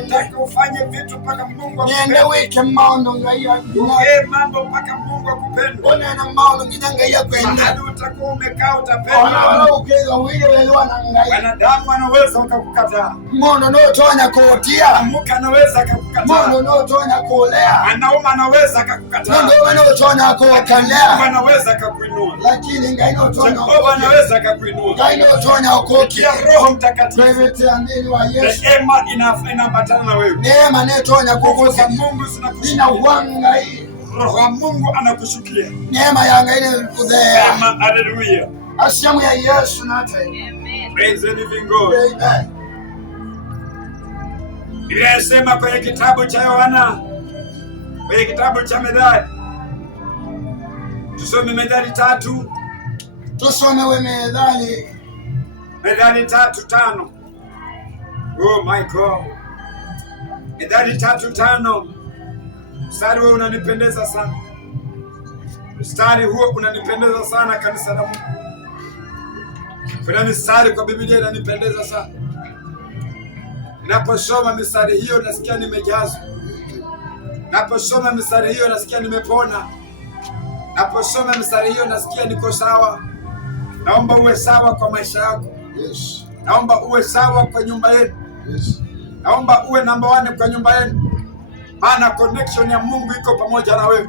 nataka ufanye vitu mpaka Mungu akupende. Niende weke maono ngaya. Mambo mpaka Mungu akupende. Ona na maono ngidanga ya kwenda. Mahali utakuwa umekaa utapenda. Ona ukeza wile wewe na ngaya. Wanadamu wanaweza wakakukataa. Mono no tonya kotia. Amuka anaweza akakukataa. Mono no tonya kolea. Anauma anaweza akakukataa. Mono no tonya kokalea. Anaweza akakuinua. Lakini ngai no tonya. Jehova anaweza akakuinua. Ngai no tonya ukokia. Roho Mtakatifu. Private andini wa Yesu. Neema inaambatana na wewe. Neema ne tonya kukosa Mungu zinakushukia. Ina wanga hii. Roho wa Mungu anakushukia. Neema ya ngai ne kudhea. Neema, haleluya. Ashamu ya Yesu nate. Amen. Praise the living God. Amen. Biblia inasema kwenye kitabu cha Yohana, kwenye kitabu cha Methali. Tusome Methali 3. Tusome we Methali. Methali 3:5. Oh my God. Methali 3:5. Mstari huo unanipendeza sana. Mstari huo unanipendeza sana kanisa la Mungu. Kuna mistari kwa Biblia inanipendeza sana. Ninaposoma mistari hiyo nasikia nimejazwa. Ninaposoma mistari hiyo nasikia nimepona. Ninaposoma mistari hiyo nasikia niko sawa. Naomba uwe sawa kwa maisha yako. Yes. Naomba uwe sawa kwa nyumba yenu. Yes. Naomba uwe namba 1 kwa nyumba yenu. Maana connection ya Mungu iko pamoja na wewe.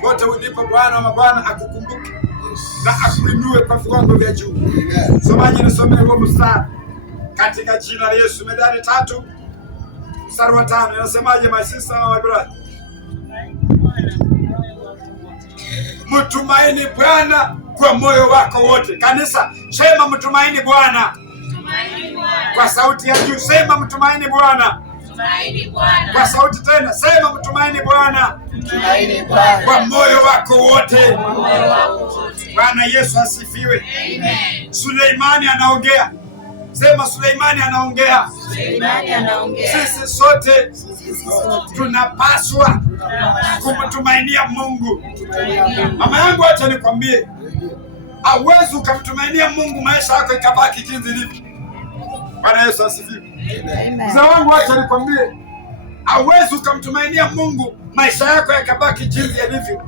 Pote ulipo Bwana wa mabwana akukumbuke. Yes. Na akuinue kwa viwango vya juu. Amen. Somaji nisome huo mstari katika jina la Yesu. Methali 3 mstari wa 5 inasemaje my sister na my brother? Mtumaini Bwana kwa moyo wako wote. Kanisa, sema mtumaini Bwana. Kwa sauti ya juu sema mtumaini Bwana. Kwa sauti tena sema mtumaini Bwana. Kwa moyo wako wote. Bwana Yesu asifiwe. Amen. Suleimani anaongea. Sema Suleimani anaongea. Sisi sote tunapaswa kumtumainia Mungu. Mama yangu, acha nikwambie, hauwezi ukamtumainia Mungu maisha yako ikabaki jinsi ilivyo. Bwana Yesu asifiwe. Mzee wangu, acha nikwambie, hauwezi ukamtumainia Mungu maisha yako yakabaki jinsi yalivyo.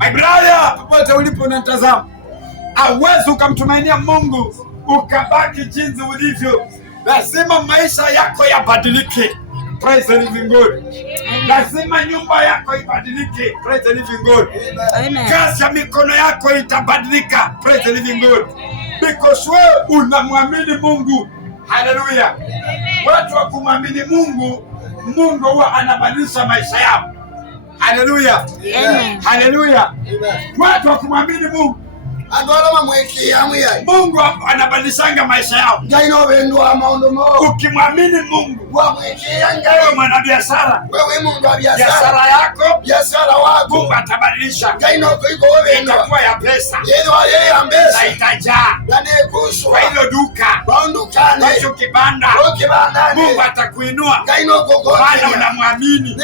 My brother, popote ulipo unatazama, hauwezi ukamtumainia Mungu ukabaki jinsi ulivyo. Lazima maisha yako yabadilike. Praise the living God. Lazima nyumba yako ibadilike. Praise the living God. Amen. Kazi ya mikono yako itabadilika. Praise the living God. Because wewe unamwamini Mungu. Hallelujah. Watu wa kumwamini Mungu, Mungu huwa anabadilisha maisha yao. Hallelujah. Amen. Hallelujah. Watu wa kumwamini Mungu, Mungu anabadilishanga maisha yao. Ukimwamini Mungu, wewe mwanabiashara, biashara yako, Mungu atabadilisha. Itakuwa ya pesa na itajaa kwa hilo duka, kwa hicho kibanda. Mungu atakuinua maana unamwamini.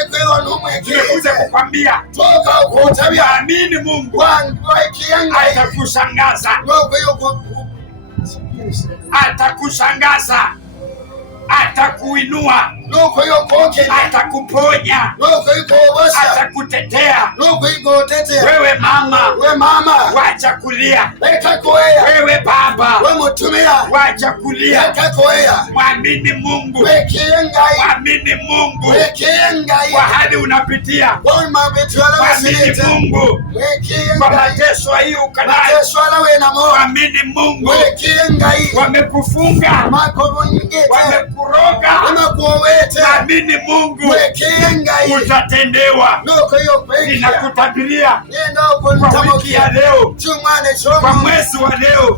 Nimekuja kukwambia, mwamini Mungu, atakushangaza. Atakushangaza, atakuinua, atakuponya, atakutetea. Wewe mama, wacha kulia. Wewe baba, wacha kulia. Mwamini Mungu, mwamini Mungu kwa hali unapitia. Mwamini Mungu kwa mateso hii ukanayo. Mwamini Mungu. Wamekufunga, wamekuroga, mwamini Mungu, utatendewa. Ninakutabiria kwa wiki ya leo, kwa mwezi wa leo,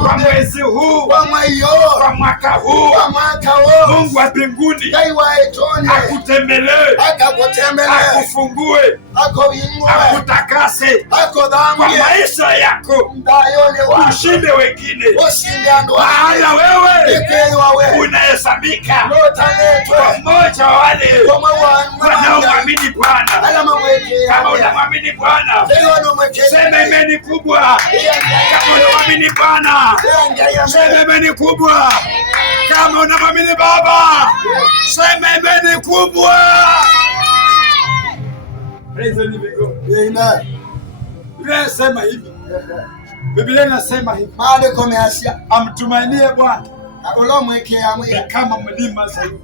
kwa mwezi huu, kwa mwaka huu, Mungu wa mbinguni akutembelee, akufungue, akutakase kwa maisha yako, ushinde wengine. Maana wewe unahesabika mmoja wa wale wanaomwamini Bwana. Kama unamwamini Bwana, sema imeni kubwa. Kama unamwamini Bwana, sema imeni kubwa. Kama unamwamini Baba, Sema amen kubwa. Praise the living God. Amen. Biblia inasema hivi. Biblia inasema hivi. Maandiko yameasia amtumainie Bwana olomwekea mwe kama mlima Sayuni.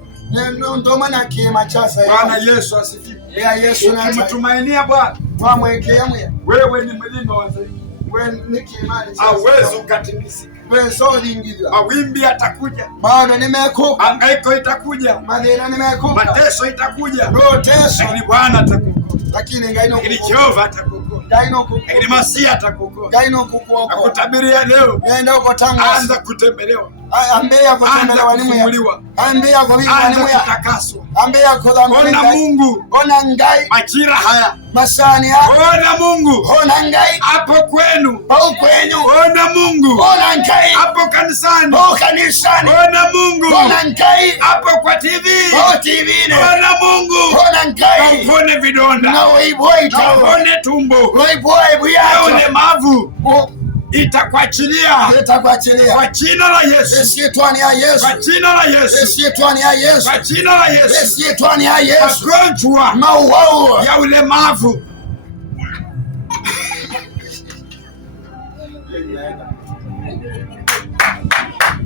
Ndio maana kiema cha Sayuni. Bwana Yesu asifiwe. Ya Yesu na mtumainia Bwana wamwekea mwe. Wewe ni mlima wa Sayuni. Wewe ni kiema cha hauwezi ukatikisika. Wewe sio dingiza. Mawimbi yatakuja. Bado nimekupa. Hangaiko itakuja. Madhara nimekupa. Mateso itakuja. Ndio teso. Lakini Bwana atakuokoa. Lakini ngaino lakini Jehova atakuokoa. Ngaino kukuokoa. Lakini Masia atakuokoa. Ngaino kukuokoa. Akutabiria leo. Nenda uko tangaza. Anza kutembelewa. Ambia kutembelewa ni mwe. Ambia kwa mimi ni mwe. Kutakaswa. Ambia kwa dhambi. Ona Mungu. Ona ngai. Majira haya. Masani hapa. Ona Mungu. Ona ngai. Hapo kwenu. Au kwenyu. Ona Mungu. Ona ngai. Hapo kanisani. Au kanisani. Ona Mungu. Ona ngai. Hapo kwa TV. Au TV. Ona Mungu. Ona ngai. Upone vidonda. Na uiboi tao. Upone tumbo. Uiboi buya. Ulemavu. Itakuachilia. Itakuachilia. Kwa jina la Yesu. Shetani ya Yesu. Kwa jina la Yesu. Shetani ya Yesu. Kwa jina la Yesu. Shetani ya Yesu. Magonjwa mauao ya ulemavu.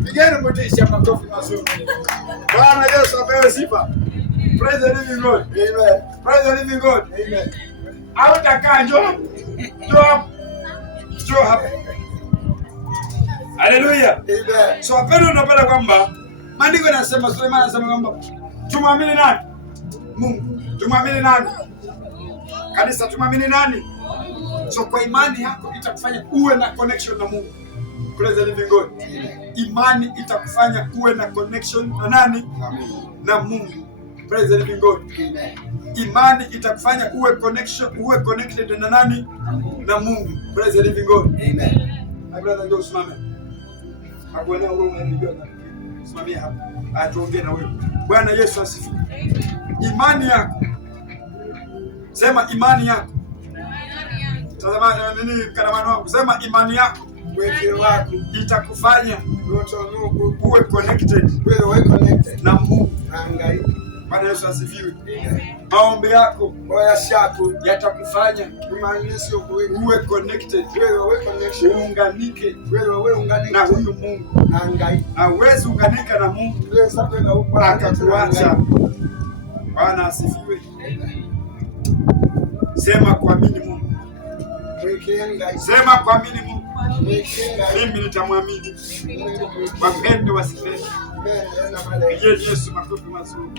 Pigeni motisha makofi mazuri. Bwana Yesu apewe sifa. Praise the living God. Amen. Praise the living God. Amen. Hautakaa njoo. Njoo hapa. Haleluya. Amen. So apendo unapenda kwamba maandiko yanasema, Suleiman anasema kwamba tumwamini nani? Mungu. Tumwamini nani? Kanisa tumwamini nani? So kwa imani yako itakufanya uwe na connection na Mungu. Praise the living God. Imani itakufanya uwe na connection na nani? Na Mungu. Praise the living God. Imani itakufanya uwe connected na nani? Na Mungu. Praise the living God. Amen. My brother, ndio usimame. Hakuona wewe unajua. Simamia hapa. Atuongee na wewe. Bwana Yesu asifiwe. Imani yako. Sema imani yako. Tazama nini karamano. Sema imani yako. Wewe wako itakufanya uwe connected. Wewe connected na Mungu. Hangaika. Bwana Yesu asifiwe. Maombi yako yatakufanya uwe connected. Uunganike na huyu Mungu. Na uwezi unganika na Mungu akakuacha. Bwana asifiwe. Sema kuamini Mungu. Sema kuamini Mungu. Mimi nitamwamini. Wapende wasipende. Yesu makofi mazuri.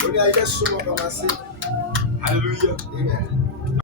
Haleluya. Amen.